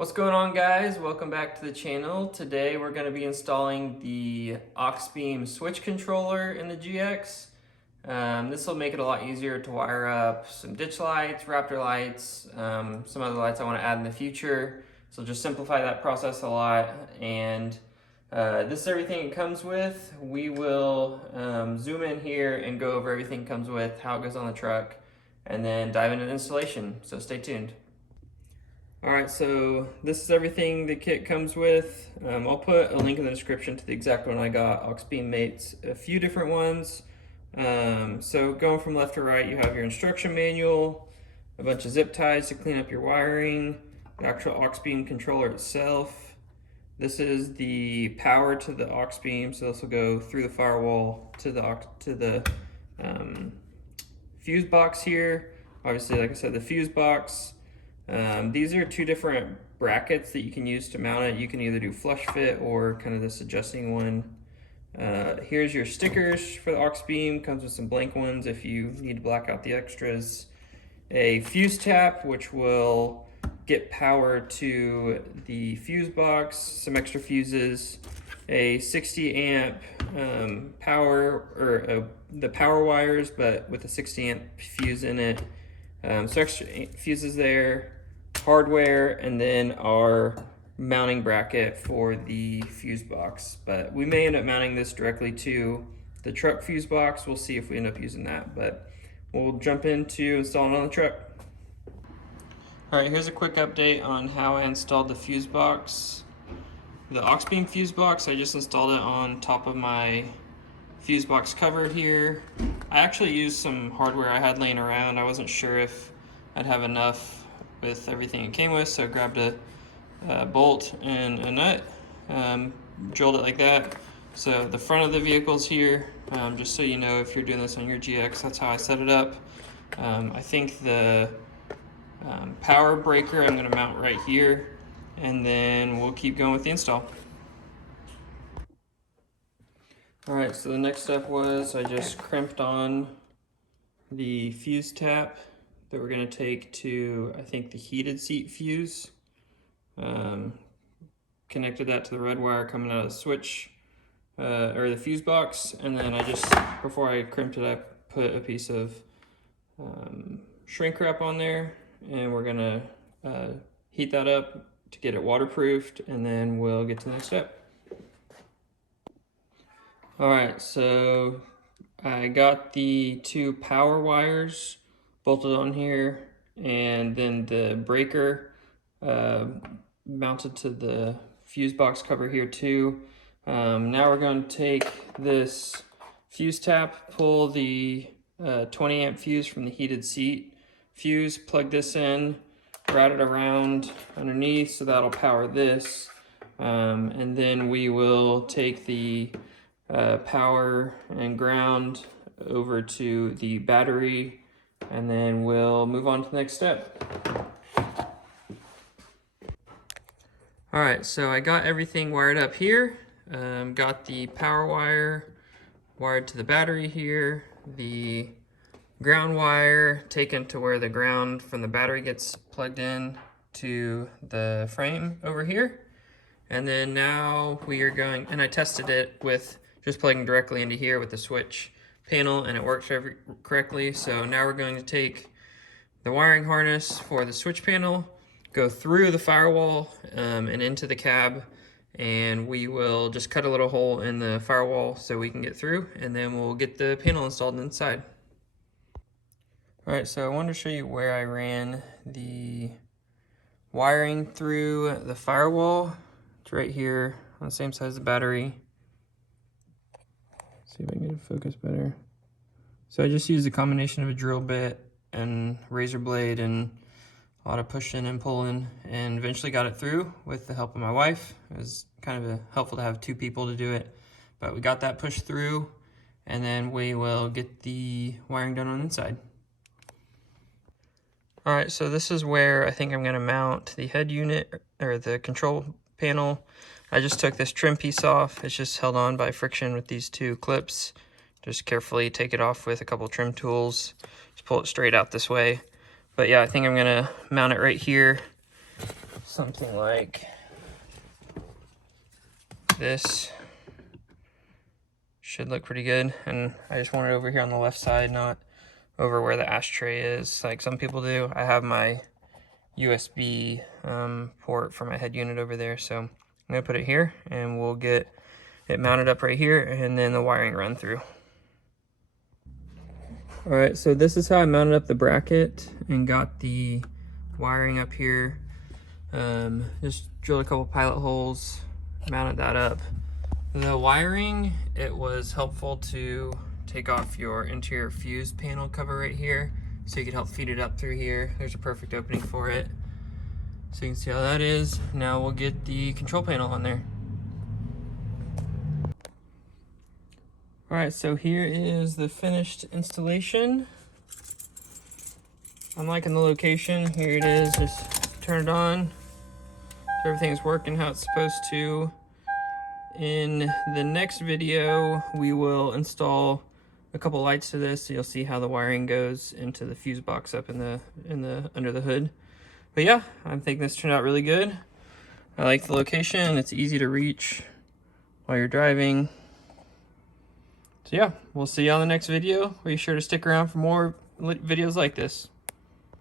What's going on, guys? Welcome back to the channel. Today we're going to be installing the Auxbeam Switch controller in the GX. This will make it a lot easier to wire up some ditch lights, Raptor lights, some other lights I want to add in the future. So just simplify that process a lot. And this is everything it comes with. We will zoom in here and go over everything it comes with, how it goes on the truck, and then dive into the installation. So stay tuned. Alright, so this is everything the kit comes with. I'll put a link in the description to the exact one I got. Auxbeam mates a few different ones. So going from left to right, you have your instruction manual, a bunch of zip ties to clean up your wiring, the actual Auxbeam controller itself. This is the power to the Auxbeam, so this will go through the firewall to the fuse box here. Obviously, like I said, the fuse box. These are two different brackets that you can use to mount it. You can either do flush fit or kind of this adjusting one. Here's your stickers for the Auxbeam. Comes with some blank ones if you need to black out the extras. A fuse tap, which will get power to the fuse box, some extra fuses, a 60 amp power, or the power wires, but with a 60 amp fuse in it. So extra fuses there, hardware, and then our mounting bracket for the fuse box. But we may end up mounting this directly to the truck fuse box. We'll see if we end up using that, but we'll jump into installing on the truck. All right, here's a quick update on how I installed the fuse box. The Auxbeam fuse box, I just installed it on top of my fuse box cover here. I actually used some hardware I had laying around. I wasn't sure if I'd have enough with everything it came with, so I grabbed a bolt and a nut, drilled it like that. So the front of the vehicle's here, just so you know if you're doing this on your GX, that's how I set it up. I think the power breaker I'm gonna mount right here, and then we'll keep going with the install. Alright, so the next step was I just crimped on the fuse tap that we're going to take to, I think, the heated seat fuse. Connected that to the red wire coming out of the switch, or the fuse box, and then I just, before I crimped it, I put a piece of shrink wrap on there, and we're going to heat that up to get it waterproofed, and then we'll get to the next step. Alright, so I got the two power wires bolted on here, and then the breaker mounted to the fuse box cover here too. Now we're going to take this fuse tap, pull the 20 amp fuse from the heated seat fuse, plug this in, route it around underneath so that'll power this, and then we will take the power and ground over to the battery, and then we'll move on to the next step. All right, so I got everything wired up here. Got the power wire wired to the battery here, the ground wire taken to where the ground from the battery gets plugged in to the frame over here. And then now we are going, and I tested it with just plugging directly into here with the switch panel, and it works correctly. So now we're going to take the wiring harness for the switch panel, go through the firewall and into the cab, and we will just cut a little hole in the firewall so we can get through, and then we'll get the panel installed inside. All right, so I wanted to show you where I ran the wiring through the firewall. It's right here on the same side as the battery. See if I can get it focused better. So I just used a combination of a drill bit and razor blade and a lot of pushing and pulling, and eventually got it through with the help of my wife. It was kind of helpful to have two people to do it, but we got that pushed through, and then we will get the wiring done on the inside. All right, so this is where I think I'm going to mount the head unit, or the control panel. I just took this trim piece off. It's just held on by friction with these two clips. Just carefully take it off with a couple trim tools. Just pull it straight out this way. But yeah, I think I'm gonna mount it right here. something like this should look pretty good. And I just want it over here on the left side, not over where the ashtray is like some people do. I have my USB port for my head unit over there, so I'm gonna put it here and we'll get it mounted up right here and then the wiring run through. All right, so this is how I mounted up the bracket and got the wiring up here. Just drilled a couple pilot holes, mounted that up. The wiring, it was helpful to take off your interior fuse panel cover right here so you could help feed it up through here. There's a perfect opening for it. So you can see how that is. Now we'll get the control panel on there. All right, so here is the finished installation. I'm liking the location. Here it is, just turn it on. So everything's working how it's supposed to. In the next video, we will install a couple lights to this, so you'll see how the wiring goes into the fuse box up in the under the hood. But yeah, I'm thinking this turned out really good. I like the location. It's easy to reach while you're driving. So yeah, we'll see you on the next video. Be sure to stick around for more videos like this.